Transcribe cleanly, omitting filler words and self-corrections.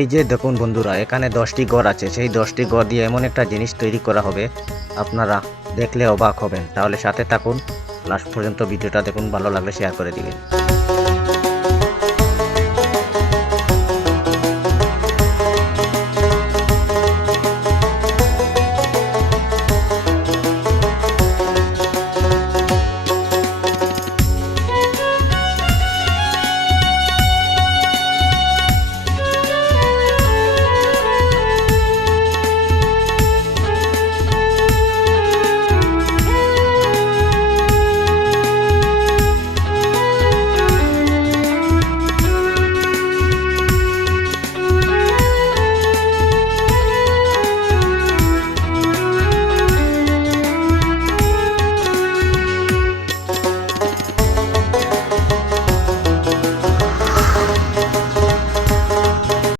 এই যে দেখুন বন্ধুরা, এখানে 10টি গড় আছে। সেই 10টি গড় দিয়ে এমন একটা জিনিস তৈরি করা হবে, আপনারা দেখলে অবাক হবেন। তাহলে সাথে থাকুন, লাস্ট পর্যন্ত ভিডিওটা দেখুন, ভালো লাগলে শেয়ার করে দিবেন।